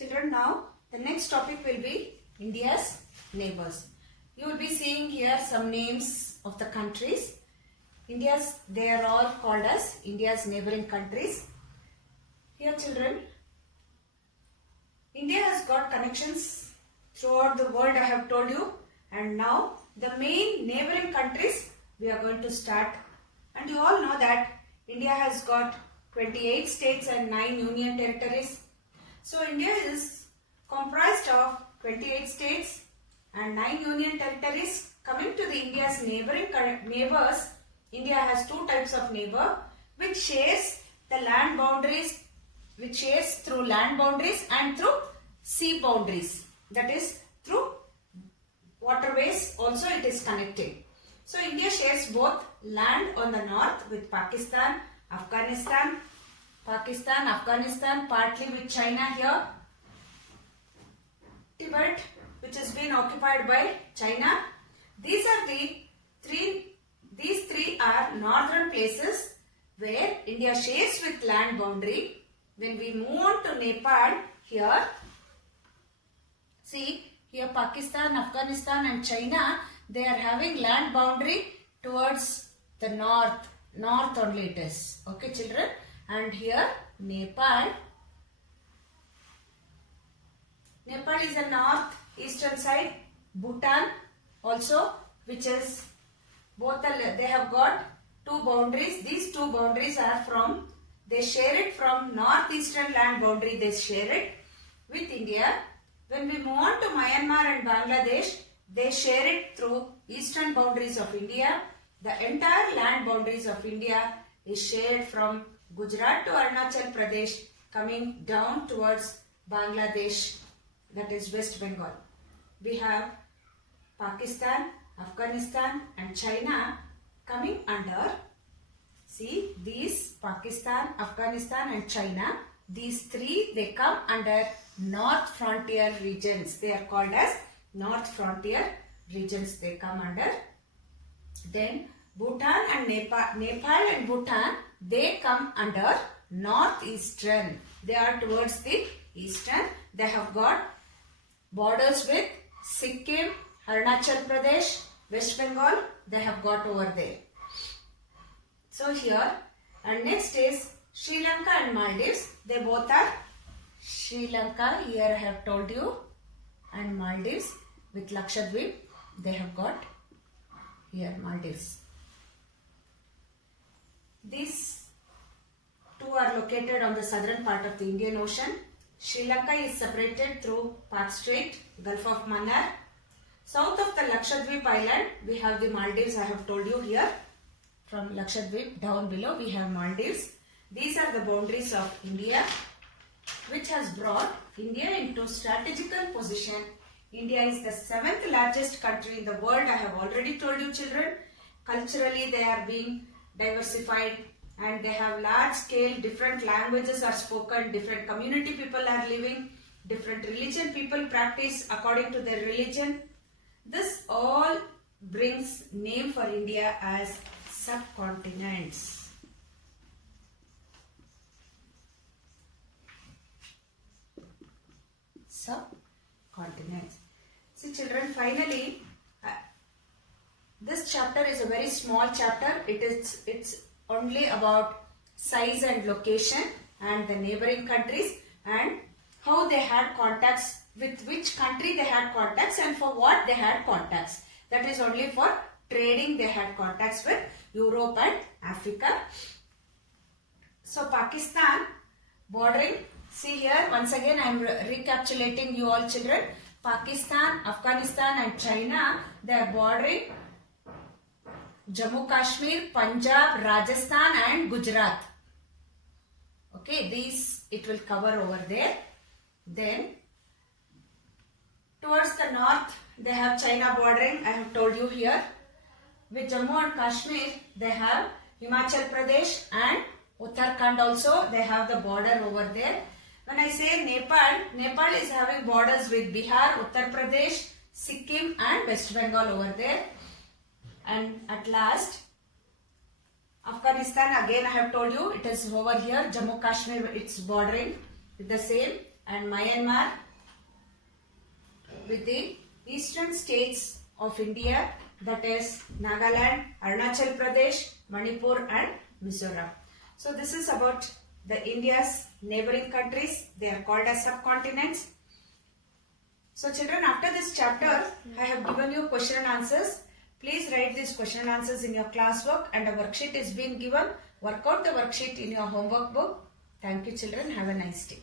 Children, now the next topic will be India's neighbors. You will be seeing here some names of the countries. They are all called as India's neighboring countries. Here children, India has got connections throughout the world, I have told you. And now the main neighboring countries we are going to start. And you all know that India has got 28 states and 9 union territories. So India is comprised of 28 states and 9 union territories. Coming to the India's neighbors, India has two types of neighbor which shares the land boundaries, which shares through land boundaries and through sea boundaries. That is through waterways also it is connected. So India shares both land on the north with Pakistan, Afghanistan, partly with China here, Tibet, which has been occupied by China. These three are northern places where India shares with land boundary. When we move on to Nepal, here, see here Pakistan, Afghanistan and China, they are having land boundary towards the north only it is. Okay children, and here Nepal is the north-eastern side. Bhutan also, which is both they have got two boundaries. These two boundaries are they share it from northeastern land boundary, they share it with India. When we move on to Myanmar and Bangladesh, they share it through eastern boundaries of India. The entire land boundaries of India is shared from Gujarat to Arunachal Pradesh, coming down towards Bangladesh, that is West Bengal. We have Pakistan, Afghanistan and China coming under, see these Pakistan, Afghanistan and China, these three they come under North Frontier regions. They are called as North Frontier regions, they come under. Then Bhutan and Nepal and Bhutan, they come under northeastern. They are towards the eastern. They have got borders with Sikkim, Arunachal Pradesh, West Bengal, they have got over there. So here, and next is Sri Lanka and Maldives. They both are Sri Lanka, here I have told you, and Maldives with Lakshadweep, they have got here Maldives. These two are located on the southern part of the Indian Ocean. Sri Lanka is separated through Park Strait, Gulf of Mannar. South of the Lakshadweep island, we have the Maldives, I have told you here. From Lakshadweep down below, we have Maldives. These are the boundaries of India, which has brought India into strategical position. India is the 7th largest country in the world. I have already told you children. Culturally, they are being diversified and they have large scale, different languages are spoken, different community people are living, different religion people practice according to their religion. This all brings name for India as subcontinents. Subcontinents. See children, finally, this chapter is a very small chapter. It's only about size and location and the neighboring countries and how they had contacts, with which country they had contacts and for what they had contacts. That is only for trading they had contacts with Europe and Africa. So Pakistan bordering, see here once again I am recapitulating you all children. Pakistan, Afghanistan and China, they are bordering Jammu Kashmir, Punjab, Rajasthan and Gujarat. Okay, these it will cover over there. Then towards the north they have China bordering, I have told you here. With Jammu and Kashmir they have Himachal Pradesh and Uttarakhand also, they have the border over there. When I say Nepal is having borders with Bihar, Uttar Pradesh, Sikkim and West Bengal over there. And at last Afghanistan, again I have told you, it is over here, Jammu Kashmir, it's bordering with the same. and Myanmar, with the eastern states of India, that is Nagaland, Arunachal Pradesh, Manipur and Mizoram. So this is about the India's neighboring countries. They are called as subcontinents. So children, after this chapter, I have given you question and answers. Please write these question and answers in your classwork, and a worksheet is being given. Work out the worksheet in your homework book. Thank you children. Have a nice day.